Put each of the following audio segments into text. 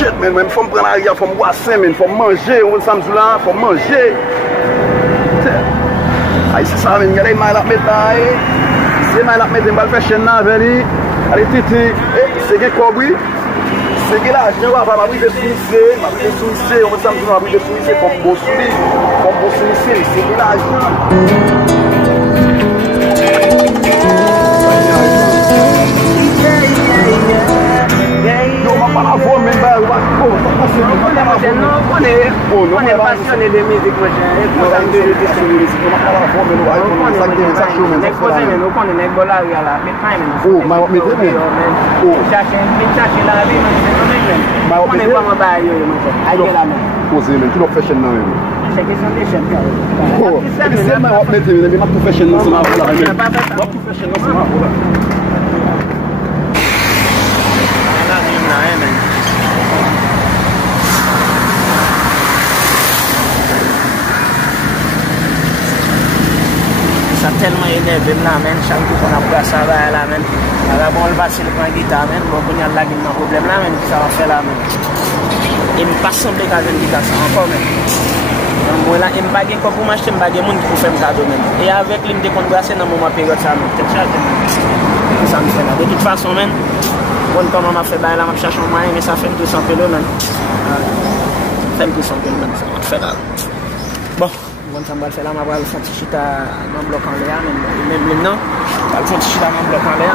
shit, man. Même faut me prendre l'arrière, faut me boisser, man. Faut manger, on samedi là, faut manger. Aïe, c'est ça, man. Regardez, mal à mettre là. C'est mal à mettre, on va le faire chaîne là, venez. Allez, titi. C'est que quoi, oui? C'est que là, je vais avoir ma bride de soumisser, on va samedi là, ma bride de soumisser, comme beau soumisser, c'est que là, on est passionné de musique, on ça tellement énervé là, man. Chaque jour qu'on a pris ça là, man. Alors bon, on va passer le point guitare, man. Bon, on y a là, il y a un problème là, man. Ça va faire là, man. Il me passe semblé qu'à une guitare, ça encore, man. Moi là, il me bague quand pour m'acheter, il me bague monde qui pour faire un cadeau, man. Et avec lui, il me décontracté dans mon période, ça, man. Peut-être chargé, man. Ça me fait là. De toute façon, man. Bon, comme on m'a fait là, on cherche un moyen, mais ça fait 200 kg, man. Ça fait 200 kg, man. Ça va faire là. Bon. Bon, ça va faire là, on va faire un petit chute dans le bloc en l'air, même maintenant, on va faire un petit chute dans le bloc en l'air.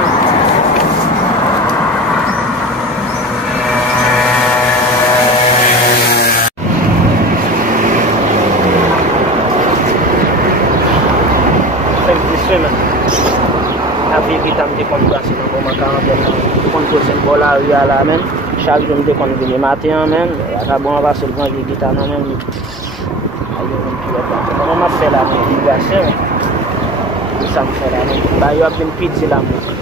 C'est une semaine. La vie qui t'a mis comme ça, c'est dans mon quarantaine. On pose une bolle à la même. Chaque jour, on déconne le matin, même. On va se prendre les guitares, même. Comment m'a fait la motivation? Ça me fait la motivation. Il y a une pitié là.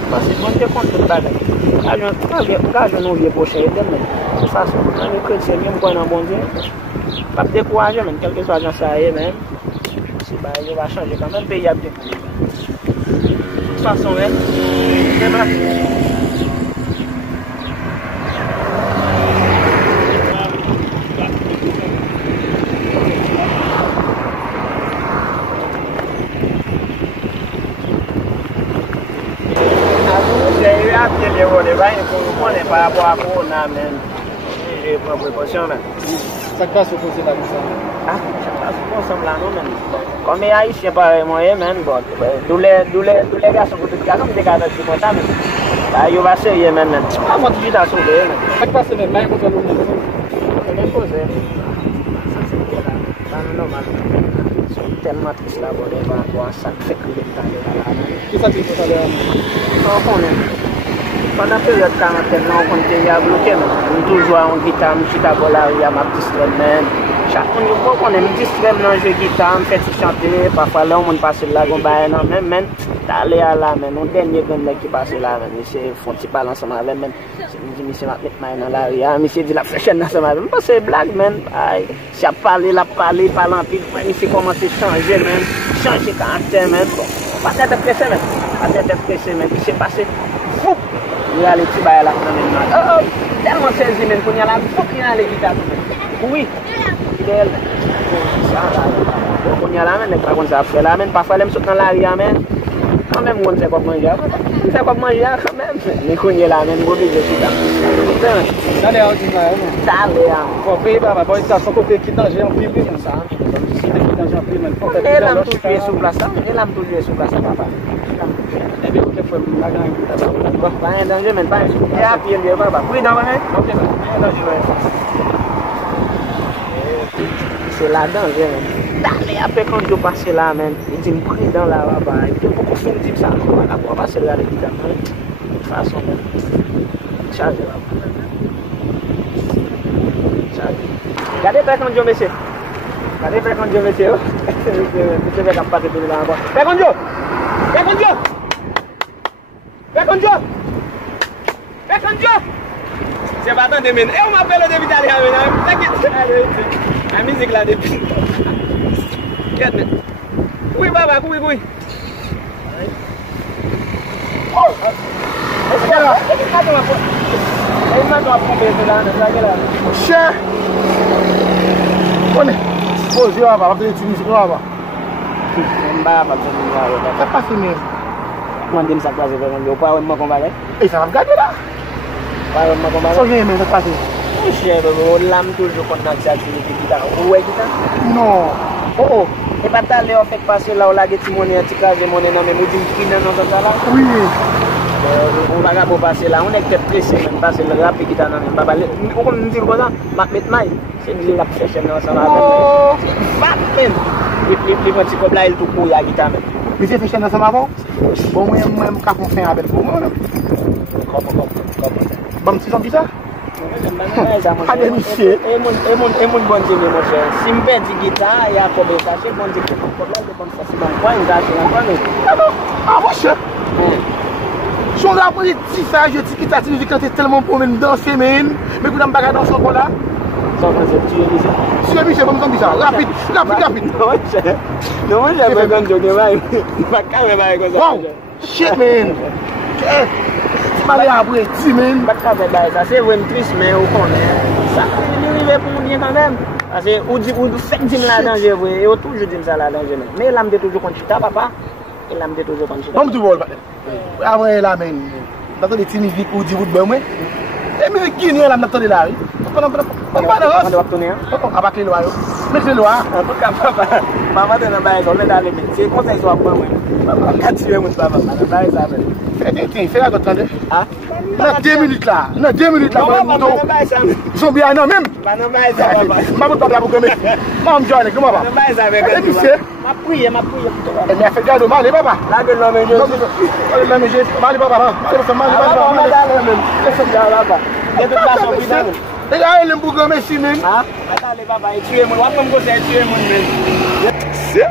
Parce que bon, je compte tout le bagage. Quand je n'oublie pas, c'est de toute façon, quand je crée, c'est bien pour un bon Dieu. Pas de décourager, même, quel que soit dans ça, même. Si je vais changer quand même, pays à bien. De toute façon, c'est vrai. On n'est pas à boire pour on a même. J'ai pris précaution. Ça passe au conseil là, ça. Ah, ça passe au conseil là, non, même. Comme les Haïtiens, pareil, moi, même, bon, tous les garçons, tous les garçons, des garçons qui font ça, mais. Bah, il va essayer, même. Pas mon petit à sauver. Ça passe même, mais contre nous. C'est des choses, non, c'est tellement triste là, bon, les gens, ça fait que les temps. Qui ça, tu peux faire pendant la période de quarantaine, on continue à bloquer. On toujours en guitare, je suis à Bolaria, ma petite semaine. Chaque fois qu'on aime distraire dans le jeu guitare, on fait chanter. Parfois, là, on passe là, on va même, d'aller à la main. On dernier qui passe là, monsieur, font petit parler ensemble avec même. Monsieur, ma mettre main dans l'arrière. Monsieur dit la prochaine ensemble avec. Parce que c'est blague, man. Si a parlé, parle en pile. Monsieur commence à changer, man. Changer caractère, man. Pas d'être pressé, man. Pas d'être pressé, man. Puis c'est passé. Fou! Il y a les petits bails là, tellement saisi, mais il y a la boucle, il y a les guitares. Oui, idéal. Il y a la main, les dragons, ça fait la main. Parfois, les sautent dans l'arrière, mais quand même, on sait quoi manger. On sait quoi manger quand même. Mais quand il y a la main, on oblige de tout ça. Allez, on dit, faut payer, papa, pour ça, son côté qui danger en prix, comme ça. Elle a toujours sous place, elle a toujours sous place, papa. Pas un danger, mais pas un souci. Et après, il y a pas. Oui, dans la c'est la danger. D'aller après, quand je passe là, il dit, pris dans la bas. Il dit, beaucoup de dire ça. On va passer là, les guitares. De toute façon, charge là. Charge. Regardez, quand je vais, monsieur. Regardez, quand je vais, monsieur. Monsieur, je vais pas te donner là encore. Quand je c'est pas tant de mine. Et on m'appelle au début d'aller la musique là depuis. Oui, papa, oui. Oh! E mwen do ap pompe se la, nan zage la. Che! Kone, pose yo ava, wap de ti nisi yo ava. Mba ap ap ton yo ava. Sa pasi men. Mwen dem sa klaze veron yo, pa wè mwen konvale. E sa wap gade la. Pa wè mwen konvale. So gen men, sa pasi. Mwen chè, o lam toujou kon nan ti aktivite gitar. Ou wè gitar? Non. Oh, e pa tale ou fèk pase la ou lage ti mounen atikaje mounen nan men ou di mkri nan nan sa la? Oui. On baga pou pase la, on ek te presse men pase la rapi gitar nan men. Baba, ou kon ndir kon nan, mak met may. Se di la fèche nan sa la. Oh. Fak men. Li mwen ti kob la el tou kou ya gitar men. Mi se fèche nan sa mavon? Bon mwen mka kon fè abel pou mwen. Kom. Bam ti son gitar? Ade misye. E moun bon di men monshe. Si mpe di gitar, ya kobe sache, bon di kobe la de bon sa si man kwa, yon gache la kwa men. Ah monshe? Son la pou ti sa, je ti gitar, ti nou kante telman pou men danse men. Me kou nan baga dans son kon la. Son kon se tuye misye. Tuye misye, bon son gitar. Rapide. Non monshe pe kon joke bay. Baka me bay kon sa. Wow. Shit men. Male abwe ti men. Baka me bay sa, se ven tris men ou konen. Sa, li rive pou moun yen kanem. Ase, ou fek dim la danje vwe, e ou toujou dim sa la danje men. Me lam de toujou kon chita, papa. E lam de toujou kon chita. Bon mtou bol paten. Avre la men. Dato de ti mivik ou di vout ben mwen. E mi gini lam dato de la ri. Kon wap toune ya? Abak le lwa yo. Mek le lwa. Pou ka papa. Mama te nan baye kon, le dale men. Se konsey so ap mwen mwen. Papa, katiwe mwen papa. Nan baye sa men. Fè la gotan de. Ha? Nan 2 minutes la. Nan 2 minutes la. Nan baye sa men. Son biya nan men. Nan baye sa papa. Maman tabla pou gome. Maman jwane, kama ba? Nan baye sa men. E pi se? Ma priye pou to. E mi a fè gado, mali baba. La gen nan men je. Mali baba. Mali dale men. Lese gado baba. E tout la son pida men. E a elen pou gome si men. Ha? A dale baba, e tuye moun. Wap mwen kose e tuye moun men. Se,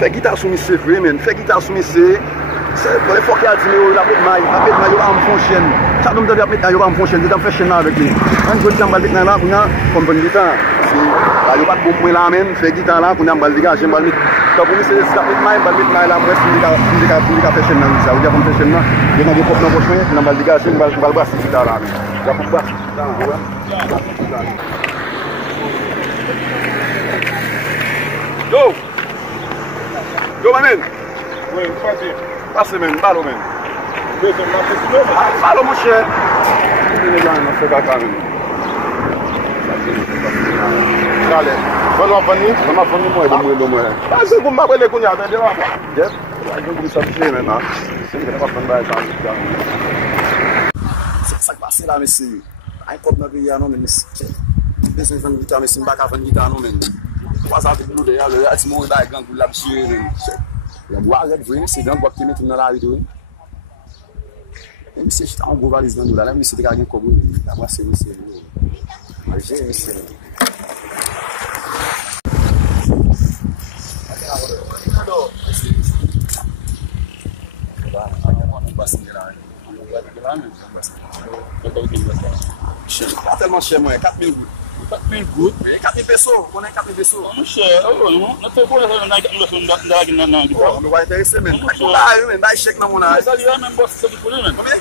fè gitar sou misye vre men, fè gitar sou misye. Se, pou e fok ya di me ou la pet may yo am fon chen. Chak dom dade apet yo am fon chen, di dam fè chen nan vek li. An jodi am bal dik nan la pou nan kompon gitar. Si, yo pat pou mwen la men, fè gitar la pou nan bal diga, jen bal mit. Ka pou misye se apet may, bal mit may la mwes pou di ka fè chen nan sa. Ou di a kon fè chen nan, di nan di pop nan poch men, nan bal diga, jen bal basi gitar la men. Ja pou basi gitar, ouwe. Yo manen. Oui, pase. Pase men, balo men. Balo Balo monshe. Mwen jan nan fè kaka men. Dale. Bon wap vani? Nan wap vani mwen. Pase kou mabwe le koun ya, de wap. Yep. Wajen kou sa fè men ha. Se mwen wap vani baye jan gitar. Se sak pase la mesi. Ay kop nan gri ya non men mesi. Mesi vani gitar mesi mbaka vani gitar non men. Wazan te blou de ya, le ati moun da gang kou la bchye men. La wazan vwe, se gang wap kemet nan la video. E misi chita an go valiz nan nou la, la misi te kage kobo. La wase misi. Aje misi. A telman chè mwen, 4.000 gout. 4.000 gout. 4.000 peso, konen 4.000 peso. Mwen chè, nan te pou nan dagin nan di pa. Mwen wè interese men. Mwen bay chèk nan moun a. Mwen sa li an men boss se di pou li men. Kome?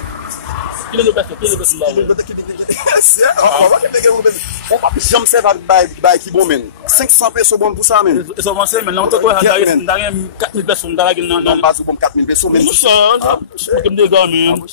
Kile de beste la wè. On pa pi jam sev ak bay ki bon men. 500 peso bon pou sa men. E so vanse men, nan te pou nan dagin 4.000 peso nan dagin nan. Nan ba sou bon 4.000 peso men. Mwen chè, mwen kem de gwa men.